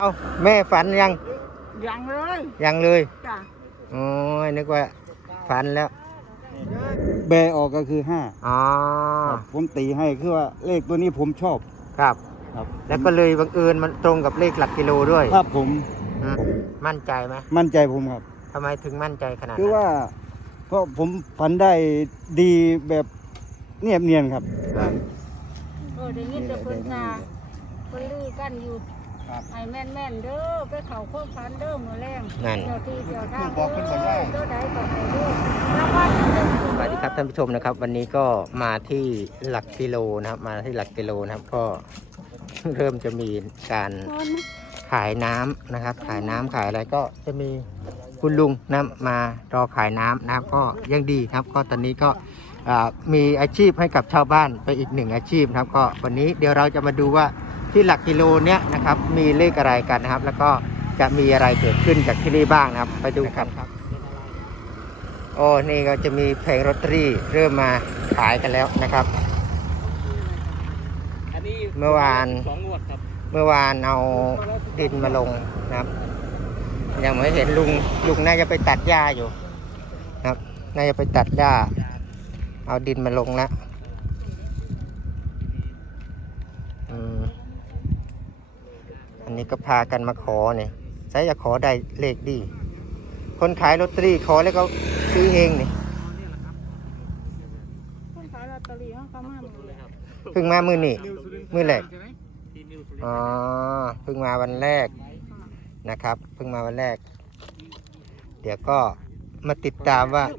เอาแม่ฝันยังยังเลยยังเลยจ้ะโอ้ยนึกว่าฝันแล้วแบออกก็คืออ๋อผมตีให้คือว่าเลขตัวนี้ผมชอบครับแล้วก็เลยบังเอิญมันตรงกับเลขหลักกิโลด้วยครับผมมั่นใจไหมมั่นใจผมครับทำไมถึงมั่นใจขนาดนั้นคือว่าเพราะผมฝันได้ดีแบบเนียนครับเดี๋ยวนี้จะเพิ่นนาเพิ่นลือกันอยู่ไอ้แม่นเด้อไปเขาโค้งพันเด้อมือแรงนั่นเดี๋ยวที่เดี๋ยวทางบอกขึ้นมาได้เด้อใดก็ให้เด้อแล้วก็สวัสดีครับท่านผู้ชมนะครับวันนี้ก็มาที่หลักกิโลนะครับมาที่หลักกิโลนะครับก็เริ่มจะมีการขายน้ำนะครับขายน้ำขายอะไรก็จะมีคุณลุงนะมารอขายน้ำนะครับก็ยังดีครับก็ตอนนี้ก็มีอาชีพให้กับชาวบ้านไปอีกหนึ่งอาชีพนะครับก็วันนี้เดี๋ยวเราจะมาดูว่าที่หลักกิโลเนี้ยนะครับมีเลขอะไรกันนะครับแล้วก็จะมีอะไรเกิดขึ้นจากที่นี่บ้างนะครับไปดูกันครับโอ้นี่ก็จะมีแผงลอตเตอรี่เริ่มมาขายกันแล้วนะครับเมื่อวานเอาดินมาลงนะครับยังไม่เห็นลุงน่าจะไปตัดหญ้าอยู่นะครับน่าจะไปตัดหญ้าเอาดินมาลงแล้วอันนี้ก็พากันมาขอเนี่ยใช้จะขอได้เลขดีคนขายลอตเตอรี่ขอแล้วก็ซื้อเองนี่คนขายลอตเตอรี่เขาก็มาเลยครับเพิ่งมามือนี่มือแรกอ๋อเพิ่งมาวันแรกนะครับเพิ่งมาวันแรกเดี๋ยวก็มาติดตามว่า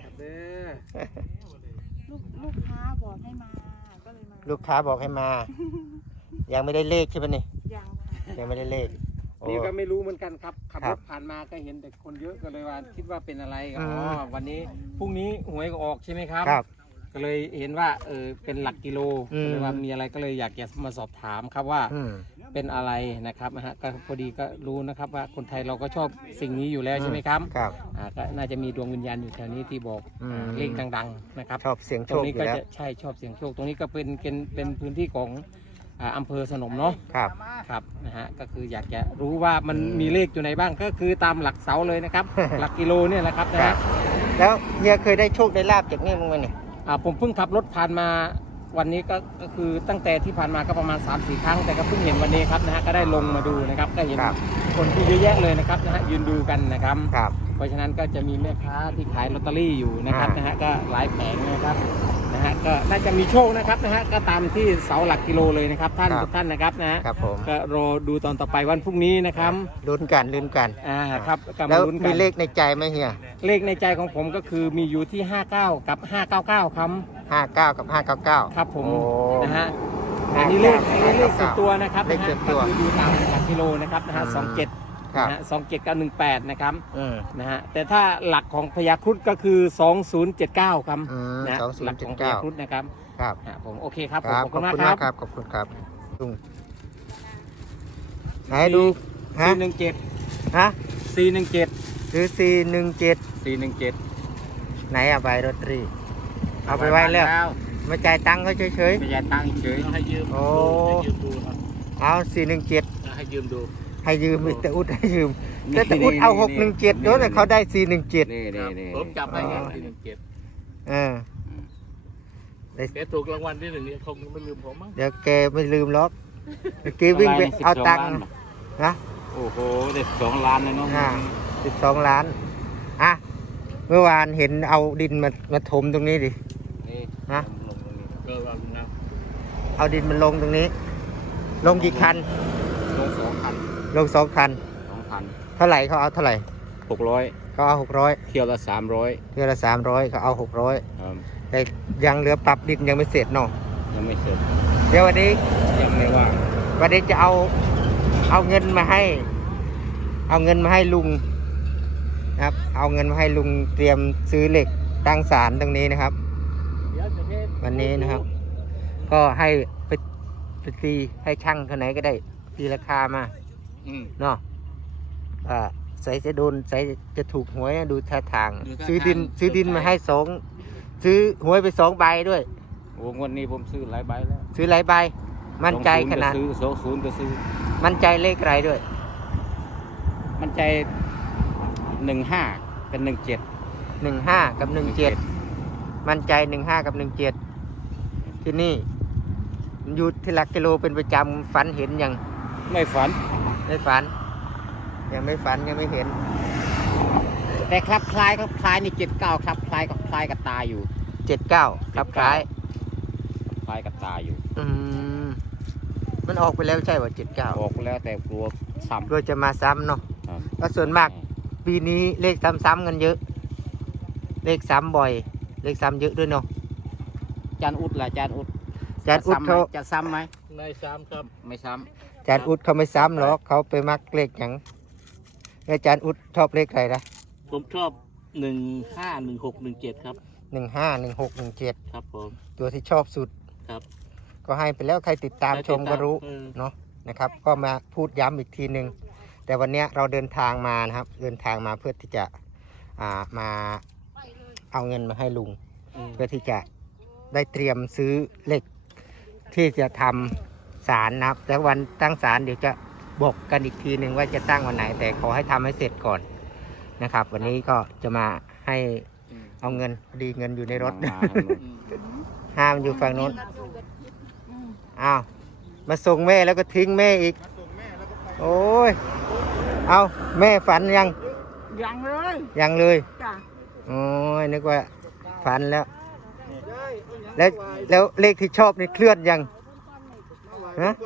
ลูกค้าบอกให้มาก็เลยมาลูกค้าบอกให้มายังไม่ได้เลขใช่ไหมนี่ยังไม่ได้เลขนี่ก็ไม่รู้เหมือนกันครับขับรถผ่านมาก็เห็นแต่คนเยอะก็เลยว่าคิดว่าเป็นอะไรอ๋อวันนี้พรุ่งนี้หวยก็ออกใช่ไหมครับก็เลยเห็นว่าเป็นหลักกิโลก็เลยว่ามีอะไรก็เลยอยากจะมาสอบถามครับว่าเป็นอะไรนะครับนะฮะก็พอดีก็รู้นะครับว่าคนไทยเราก็ชอบสิ่งนี้อยู่แล้วใช่ไหมครับก็น่าจะมีดวงวิญญาณอยู่แถวนี้ที่บอกเลขดังๆนะครับชอบเสียงโชคตรงนี้ก็จะใช่ชอบเสียงโชคตรงนี้ก็เป็นพื้นที่ของอำเภอสนมเนาะครับนะฮะก็คืออยากจะรู้ว่ามันมีเลขอยู่ไหนบ้างก็คือตามหลักเสาเลยนะครับ หลักกิโลเนี่ยแหละครับนะฮะแล้วเฮียเคยได้โชคได้ลาบจากนี่มั้งไหมเนี่ยผมเพิ่งขับรถผ่านมาวันนี้ก็คือตั้งแต่ที่ผ่านมาก็ประมาณ 3-4 ครั้งแต่ก็เพิ่งเห็นวันนี้ครับนะฮะก็ได้ลงมาดูนะครับก็เห็นคนที่เยอะแยะเลยนะครับนะฮะยืนดูกันนะครับเพราะฉะนั้นก็จะมีแม่ค้าที่ขายลอตเตอรี่อยู่นะครับนะฮะก็หลายแผงนะครับนะฮะก็น่าจะมีโชคนะครับนะฮะก็ตามที่เสาหลักกิโลเลยนะครับท่านทุกท่านนะครับนะฮะก็รอดูตอนต่อไปวันพรุ่งนี้นะครับลุ้นกันครับแล้วมีเลขในใจไหมเฮียเลขในใจของผมก็คือมีอยู่ที่59กับ599ครับ 59กับ599 ครับผมนะฮะอันนี้เลขส่วนตัวนะครับเลขส่วนตัวอยู่ตามหลักกิโลนะครับนะฮะ27นะฮะ27กับ18นะครับนะฮะแต่ถ้าหลักของพญาครุฑก็คือ2079ครับนะหลักของพญาครุฑนะครับผมโอเคครับขอบคุณมากครับขอบคุณครับลุงไหนดู 417 ฮะ 417 คือ417ไหนใบลอตเตอรี่เอาไปไว้แล้วมาจ่ายตังค์เขาเฉยไม่จ่ายตังค์เฉยให้ยืมดูเอา417 ให้ยืมดูให้ยืมแต่อุดให้ยืมแต่อุดเอา617ด้วยแต่เขาได้417 นี่ผมจับได้ไง417แกถูกรางวัลที่1เนี่ยคงไม่ลืมผมมั้งเดี๋ยวแกไม่ลืมหรอกเมื่อกี้วิ่งไปเอาตังค์นะโอ้โหได้2 ล้านเลยเนาะ 12 ล้านเมื่อวานเห็นเอาดินมาถมตรงนี้ดินะเอาดินมันลงตรงนี้ลงกี่คันลง2 คันเท่าไหร่เขาเอาเท่าไหร่ 600 เขาเอา600 เที่ยวละ300 เขาเอา600แต่ยังเหลือปรับดินยังไม่เสร็จเนาะยังไม่เสร็จเดี๋ยววันนี้ยังไม่ว่าวันนี้จะเอาเงินมาให้ลุงนะครับเอาเงินมาให้ลุงเตรียมซื้อเหล็กตั้งศาลตรงนี้นะครับวันนี้นะครับก็ให้ไปตีให้ช่างคนไหนก็ได้ตีราคามาเนาะใส่จะโดนใส่จะถูกหวยดูท่าทางซื้อดินมาให้ซื้อหวยไป2 ใบด้วยโอ้วันนี้ผมซื้อหลายใบแล้วซื้อหลายใบมั่นใจขนาดซื้อ20ก็ซื้อมั่นใจเลขอะไรด้วยมันใจ15เป็น17 15 กับ 17 มั่นใจ 15 กับ 17 ที่นี่อยู่ที่หลักกิโลเป็นประจำฝันเห็นยังไม่ฝันไม่ฝัน ยังไม่ฝันยังไม่เห็นแต่คลับคล้ายนี่79คลับคล้ายกับตาอยู่ 79ครับคล้ายคล้ายกับตาอยู่มันออกไปแล้วใช่ป่ะออกแล้วแต่กลัวซ้ำ 79กลัวจะมาซ้ำเนาะครับก็ส่วนมากปีนี้เลขซ้ำๆกันเยอะ เลขซ้ำบ่อย เลขซ้ำเยอะด้วยเนาะจานอุดล่ะจานอุดจานอุดเขาจะซ้ำไหมไม่ซ้ำครับไม่ซ้จานอุดเขาไม่ซ้ำหรอกเขาไปมักเลขหยังแล้วจานอุดชอบเลขอะไรนะผมชอบ151617ครับ 15 16 17 ครับผมตัวที่ชอบสุดครับก็ให้ไปแล้วใครติดตามชมก็รู้เนาะนะครับ ก็มาพูดย้ำอีกทีหนึ่งแต่วันนี้เราเดินทางมานะครับ เดินทางมาเพื่อที่จะมาเอาเงินมาให้ลุง เพื่อที่จะได้เตรียมซื้อเหล็กที่จะทำศาลนะครับแต่วันตั้งศาลเดี๋ยวจะบอกกันอีกทีหนึ่งว่าจะตั้งวันไหน แต่ขอให้ทำให้เสร็จก่อนนะครับ วันนี้ก็จะมาให้เอาเงินพอดีเงินอยู่ในรถ ห้ามอยู่ฝั่งโน้นอ้าวมาส่งแม่แล้วก็ทิ้งแม่อีกโอ้ยเอาแม่ฝันยังยังเลยยังเลยจ้ะโอ้ยนึกว่าฝันแล้ว แล้วเลขที่ชอบนี่เคลื่อนยังฮะ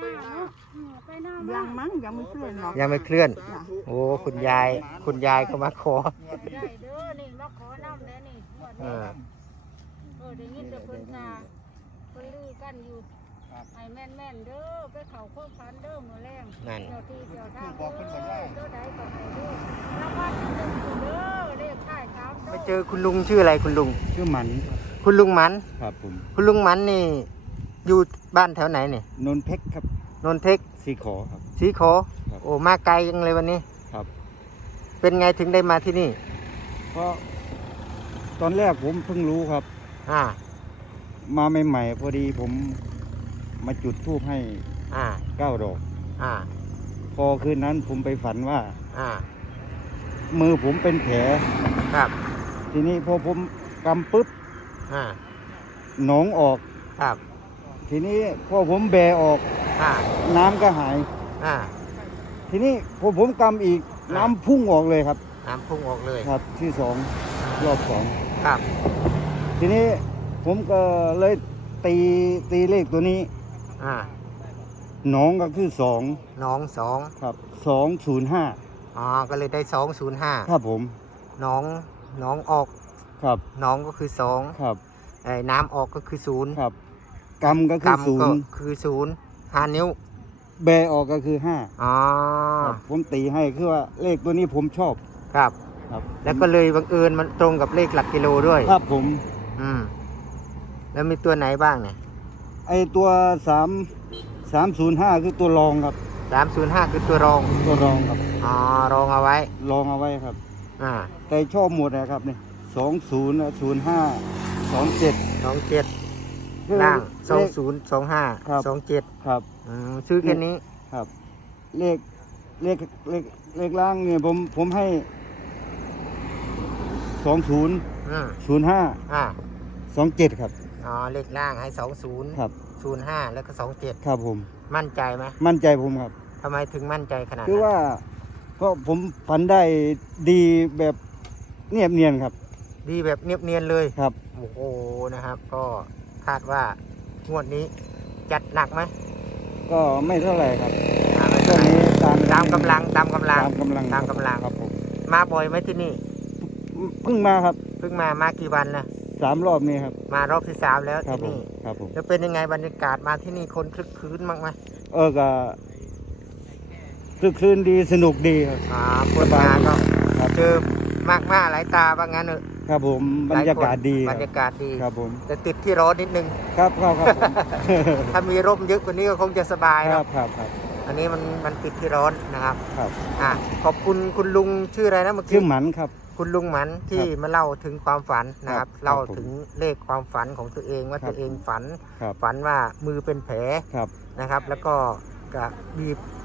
ยังมั้งยังไม่เคลื่อนหรอกยังไม่เคลื่อน โอ้คุณยายก็มาขอได้เด้อนี่มาขอน้ำแน่นี่เออได้ยินแต่เพิ่นตาเพิ่นลือกันอยู่ให้แม่นๆเด้อไปเข้าโคกพันเด้อมื้อแรงนั่นเจ้าที่เจ้าทางบอกเพิ่นก็ได้เด้อใดก็ให้เด้อแล้วว่าที่หนึ่งเด้อเลขท้าย3 ไปเจอคุณลุงชื่ออะไรคุณลุงชื่อหมันคุณลุงหมันครับผมคุณลุงหมันนี่อยู่บ้านแถวไหนนี่นนเพชรครับนนเทคสีขอครับสีขอครับโอ้มาไกลยังเลยวันนี้ครับเป็นไงถึงได้มาที่นี่เพราะตอนแรกผมเพิ่งรู้ครับอ่ามาใหม่ๆพอดีผมมาจุดธูปให้อ่า 9 ดอกอ่าพอคืนนั้นผมไปฝันว่าอ่ามือผมเป็นแผลครับทีนี้พอผมกำปุ๊บอ่าหนองออกครับทีนี้พอผมแบออกอ่าน้ำก็หายอ่าทีนี้พอผมกำอีกอ่าน้ำพุ่งออกเลยครับน้ำพุ่งออกเลยครับที่สองรอบสองครับทีนี้ผมก็เลยตีเลขตัวนี้อ่าหนองก็คือสองน้องสองครับ205 อ๋อ ก็เลยได้205 ครับผมน้องออกครับน้องก็คือสองครับไอ้น้ำออกก็คือศูนย์ครับกำก็คือศูก็นย์คือ5 นิ้วแบออกก็คือห้าอ๋อครับผมตีให้คือว่าเลขตัวนี้ผมชอบครับครับแล้วก็เลยบังเอิญมันตรงกับเลขหลักกิโลด้วยครับผมอืม แล้วมีตัวไหนบ้างเนี่ยไอตัว305คือตัวรองครับ 305คือตัวรองตัวรองครับอ๋อ รองเอาไว้รองเอาไว้ครับอ่าแต่ชอบหมดนะครับนี่2005 27 27ล่าง2025 ครับ 27 ครับซื้อแค่นี้ครับ เลขเลขล่างเนี่ยผมให้20 อืม 05 อ่า 27ครับอ๋อ เลขล่างให้20 ครับ 05 แล้วก็ 27 ครับผมมั่นใจไหมมั่นใจผมครับทำไมถึงมั่นใจขนาดคือนั้นว่าเพราะผมฝันได้ดีแบบเนียนครับดีแบบเนียบๆเลยครับโอ้โห นะครับ ก็คาดว่างวดนี้จัดหนักไหมก็ไม่เท่าไหร่ครับไม่ช่เท่าวงไหร่นี้ตามกำลังตามกำลังตามกำลังครับผมมาบ่อยไหมที่นี่เพิ่งมาครับเพิ่งมากี่วันแล้ว 3 รอบนี้ครับมารอบที่ 3 แล้วครับที่ผมนี่ครับผมแล้วเป็นยังไงบรรยากาศมาที่นี่คนคลึกคลื้นมากไหมก็คึกคืนดีสนุกดีครับคนมาก็ครับเจอมากหลายตาว่างั้นเถอะครับผมบรรยากาศดีบรรยากาศดีครับผมแต่ติดที่ร้อนนิดนึงครับผมถ้ามีร่มเยอะกว่านี้ก็คงจะสบายครัเนาะบครับครับอันนี้มันติดที่ร้อนนะครับครับขอบคุณคุณลุงชื่ออะไรนะเมื่อชื่กี้อหมันครับคุณลุงหมันที่ครับมาเล่าถึงความฝันนะครับครับเล่าครับผมถึงเลขความฝันของตัวเองว่าครับตัวเองฝันครับฝันว่ามือเป็นแผลครับนะครับ แล้วก็บีบ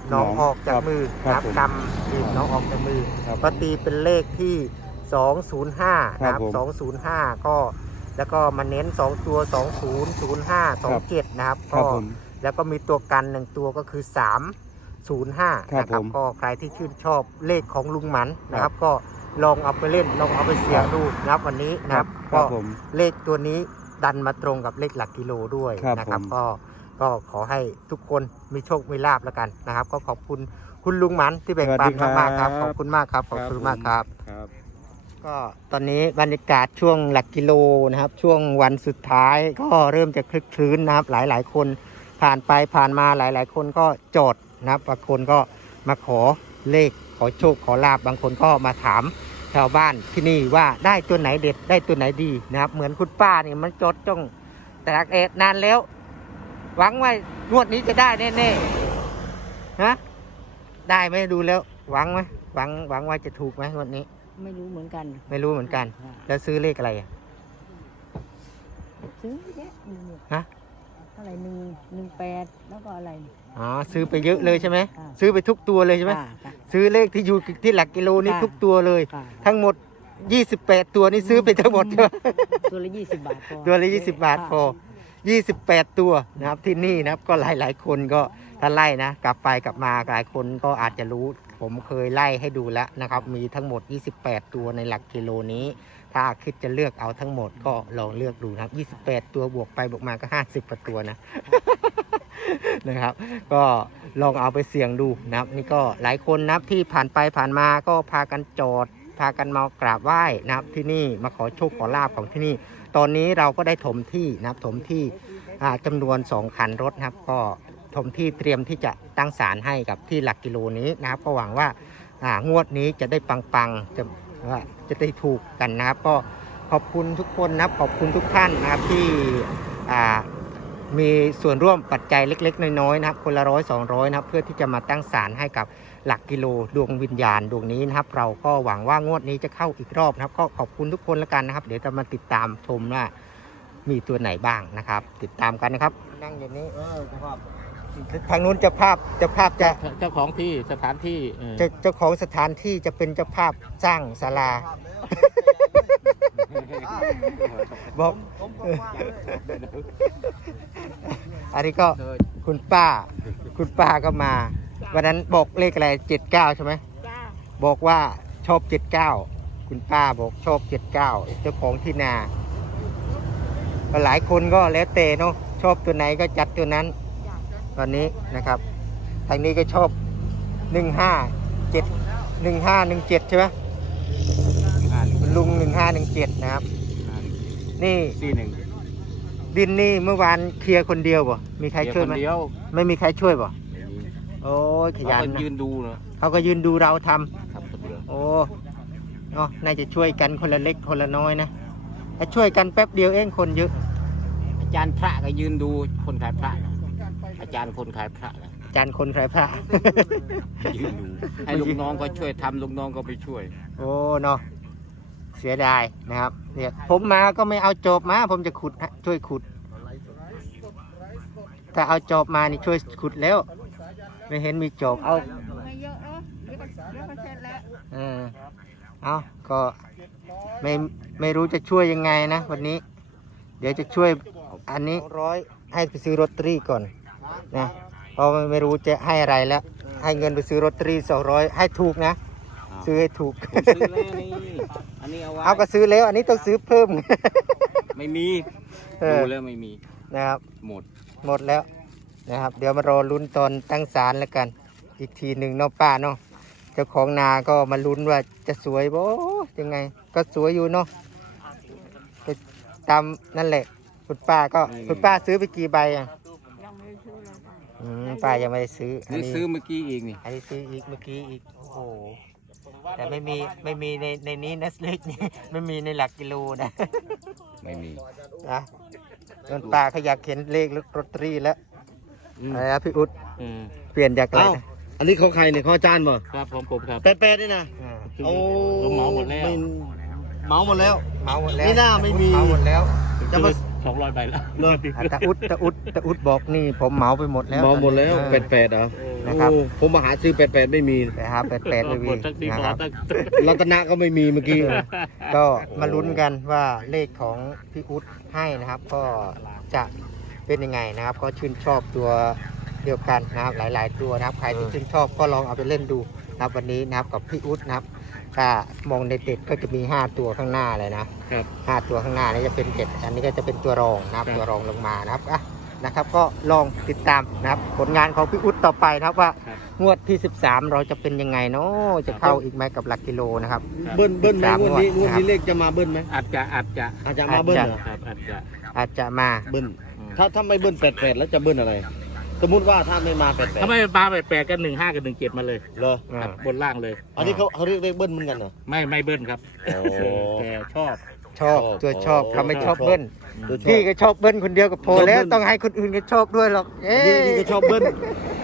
น้องออกจากมือครับนะครับผมกำบีบน้องออกจากมือครับก็ตีเป็นเลขที่ 205 นะครับผม 205 ก็แล้วก็มาเน้น 2 ตัว 2005 27 นะครับครัก็บผมแล้วก็มีตัวกัน1ตัวก็คือ 305 ครับนะครับผมก็ใครที่ชื่นชอบเลขของลุงหมันนะครับ ก็ลองเอาไปเล่นลองเอาไปเสี่ยงดูนะครับวันนี้นะครับครัก็บผมเลขตัวนี้ดันมาตรงกับเลขหลักกิโลด้วยครับนะครับผมก็ขอให้ทุกคนมีโชคมีลาบแล้วกันนะครับ ก็ขอบคุณคุณลุงหมันที่แบ่งปันมากๆครับขอบคุณมากครับขอบคุณมากครับครับก็ตอนนี้บรรยากาศช่วงหลักกิโลนะครับ ช่วงวันสุดท้ายก็เริ่มจะคลึกคลื้นนะครับ หลายๆคนผ่านไปผ่านมาหลายๆคนก็จอดนะครับบางคนก็มาขอเลขขอโชคขอลาบบางคนก็มาถามชาวบ้านที่นี่ว่าได้ตัวไหนเด็ดได้ตัวไหนดีนะครับ เหมือนคุณป้านี่มันจดจ้องแต่ละเอ็ดนานแล้ว หวังว่างวดนี้จะได้แน่ๆฮะได้ไหมดูแล้วหวังไหมหวังว่าจะถูกไหมงวดนี้ไม่รู้เหมือนกันไม่รู้เหมือนกัน แล้วซื้อเลขอะไรอ่ะซื้อเยอะฮะเท่าไหร่118แล้วก็อะไรอ๋อซื้อไปเยอะเลยใช่ไหมค่ะซื้อไปทุกตัวเลยใช่ไหมค่ะซื้อเลขที่อยู่ที่หลักกิโลนี้ค่ะทุกตัวเลยค่ะทั้งหมด 28 ตัวนี่ซื้อไปทั้งหมดใช่ไหมตัวละ20 บาทพอตัวละ20 บาทพอ 28 ตัวนะครับที่นี่นะครับก็หลายๆคนก็ถ้าไล่นะกลับไปกลับมาหลายคนก็อาจจะรู้ ผมเคยไล่ให้ดูแล้วนะครับ มีทั้งหมด 28 ตัวในหลักกิโลนี้ ถ้าคิดจะเลือกเอาทั้งหมดก็ลองเลือกดูนะครับ 28 ตัวบวกไปบวกมาก็ 50 กว่าตัวนะ นะครับ ก็ลองเอาไปเสี่ยงดูนะครับ นี่ก็หลายคนนะครับที่ผ่านไปผ่านมาก็พากันจอด พากันมากราบไหว้นะครับที่นี่มาขอโชคขอลาบของที่นี่ ตอนนี้เราก็ได้ถมที่นะครับถมที่จำนวน 2 คันรถนะครับ ก็ถมที่เตรียมที่จะตั้งศาลให้กับที่หลักกิโลนี้นะครับ ก็หวังว่างวดนี้จะได้ปังๆจะได้ถูกกันนะครับ ก็ขอบคุณทุกคนนะครับขอบคุณทุกท่านนะครับที่มีส่วนร่วมปัจจัยเล็กๆน้อยๆนะครับคนละ100-200นะครับเพื่อที่จะมาตั้งศาลให้กับหลักกิโลดวงวิญญาณดวงนี้นะครับ เราก็หวังว่างวดนี้จะเข้าอีกรอบนะครับ ก็ขอบคุณทุกคนแล้วกันนะครับ เดี๋ยวจะมาติดตามชมว่ามีตัวไหนบ้างนะครับ ติดตามกันนะครับ นั่งอย่างนี้ทางนู้นเจ้าภาพจะเจ้าของที่สถานที่เจ้าของสถานที่จะเป็นเจ้าภาพสร้างศาลา บอกอันนี้ก็คุณป้าก็มาวันนั้นบอกเลขอะไร79ใช่ไหมจ้าบอกว่าชอบ79คุณป้าบอกชอบ79เจ้าของที่นาหลายคนก็แล้วแต่เนาะชอบตัวไหนก็จัดตัวนั้นตอนนี้นะครับทางนี้ก็ชอบ1517ใช่ไหมคุณลุง1517นะครับนี่ 41 ดินนี่เมื่อวานเคลียร์คนเดียวป่ะมีใครช่วยไหมเดียวไม่มีใครช่วยป่ะโอ้ยขยันเขาก็นะยืนดูเนาะเขาก็ยืนดูเราทำครับคนเดียวโอ้เนาะน่าจะช่วยกันคนละเล็กคนละน้อยนะถ้าช่วยกันแป๊บเดียวเองคนเยอะอาจารย์พระก็ยืนดูคนขายพระนะอาจารย์คนขายพระนะจานคนใครพระยืนดูให้ลูกน้องก็ช่วยทำลูกน้องก็ไปช่วยโอ้เนาะเสียดายนะครับเนี่ยผมมาก็ไม่เอาจอบมาผมจะขุดช่วยขุด ถ้าเอาจอบมานี่ช่วยขุดแล้ว ไม่เห็นมีจอบเอาไม่เยอะเนาะเดี๋ยวก็เสร็จแล้วเอาก็ไม่รู้จะช่วยยังไงนะวันนี้ เดี๋ยวจะช่วยอันนี้100ให้ไปซื้อลอตเตอรี่ก่อนนะเพราะไม่รู้จะให้อะไรแล้ว ให้เงินไปซื้อลอตเตอรี่200ให้ถูกนะ ซื้อให้ถูกผมซื้อแล้วนี่อันนี้เอาไว้เอาก็ซื้อแล้ว อันนี้ต้องซื้อเพิ่มไม่มีเออดูแล้วไม่มีนะครับหมดหมดแล้วนะครับ เดี๋ยวมารอลุ้นตอนตั้งศาลแล้วกัน อีกทีหนึ่งเนาะป้าเนาะเจ้าของนาก็มาลุ้นว่าจะสวยบ่ยังไง ก็สวยอยู่เนาะก็ตามนั่นแหละคุณป้าก็คุณป้าซื้อไปกี่ใบอ่ะยังไม่ได้ซื้อเลยค่ะป้ายังไม่ได้ซื้อนี่ซื้อเมื่อกี้อีกนี่อันนี้ซื้ออีกเมื่อกี้อีกโอ้โหแต่ไม่มีในนี้นะเล็กนี่ ไม่มีในหลักกิโลนะไม่มีนะจนป้าเขาอยากเห็นเลขลอตเตอรี่แล้วอะไรนะพี่อุ๊ดเปลี่ยนจากอะไรนะอันนี้เขาใครเนี่ยเขาอาจารย์บ่ครับผมครับแป๊ดๆนี่นะอ่าโอ้ผมเหมาหมดแล้วเหมาหมดแล้วเมาหมดแล้วนี่หน้าไม่มีเมาหมดแล้วจะมา 200 ใบแล้วตะอุดบอกนี่ผมเหมาไปหมดแล้วมองหมดแล้วเออ 88เหรอนะครับโอ้ผมมาหาซื้อ88ไม่มีไปหา88ไม่มีนะครับรัตนะก็ไม่มีเมื่อกี้ก็มาลุ้นกันว่าเลขของพี่อุ๊ดให้นะครับ ก็จะเป็นยังไงนะครับ ก็ชื่นชอบตัวเดียวกันนะครับหลาย ๆ ตัวนะครับ ใครที่ชื่นชอบก็ลองเอาไปเล่นดูนะครับวันนี้นะครับกับพี่อุ๊ดนะครับถ้ามองในเด็ดก็จะมี5ตัวข้างหน้าเลยนะครับ5ตัวข้างหน้านี่จะเป็น7อันนี้ก็จะเป็นตัวรองนะครับตัวรองลงมานะครับนะครับ ก็ลองติดตามนะครับผลงานของพี่อุ๊ดต่อไปนะครับว่างวดที่13เราจะเป็นยังไงเนาะจะเข้าอีกไหมกับหลักกิโลนะครับเบิ้ลไหมงวดนี้งวดนะครับเลขจะมาเบิ้ลไหมอาจจะอาจจะมาเบิ้ลเหรอครับอาจจะอาจจะมาเบิ้ลถ้าไม่เบิ้ล88แล้วจะเบิ้ลอะไร สมมุติว่าถ้าไม่มา88 ถ้าไม่มา8กัน15กับ17มาเลยเหรอครับบนล่างเลยอันนี้เขาเรียกเลขเบิ้ลเหมือนกันเหรอไม่เบิ้ลครับโอ้แต่ชอบชอบตัวชอบเขาไม่ชอบเบิ้ลตัวชอบพี่ก็ชอบเบิ้ลคนเดียวก็พอแล้วชอบเบิ้ลต้องให้คนอื่นก็ชอบด้วยหรอกเอ๊ะนี่ก็ชอบเบิ้ล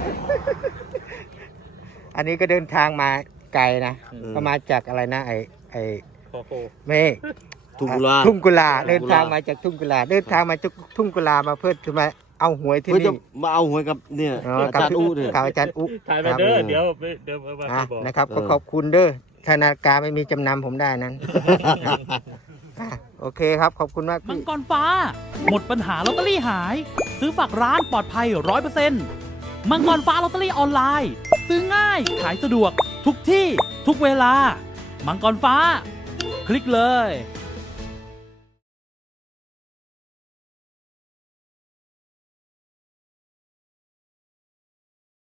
อันนี้ก็เดินทางมาไกลนะอืมก็มาจากอะไรนะไอโคโคเมฆถูกกุลาทุ่งกุลาทุ่งกุลาเดินทางมาจากทุ่งกุลาเดินทางมาจากทุ่งกุลามาเพื่อจะมาเอาหวยที่เพื่อจะนี่มาเอาหวยกับเนี่ยอ๋ออาจารย์อู้เนี่ยกับอาจารย์อุ๊ถ่ายมาเด้อเดี๋ยวมานะบอกนะครับเออก็ขอบคุณเด้อธนาคารไม่มีจำนำผมได้นั้น โอเคครับขอบคุณมากมังพี่กรฟ้า หมดปัญหาลอตเตอรี่หาย ซื้อฝากร้านปลอดภัย 100%มังกรฟ้าลอตเตอรี่ออนไลน์ ซื้อง่ายขายสะดวก ทุกที่ทุกเวลา มังกรฟ้า คลิกเลย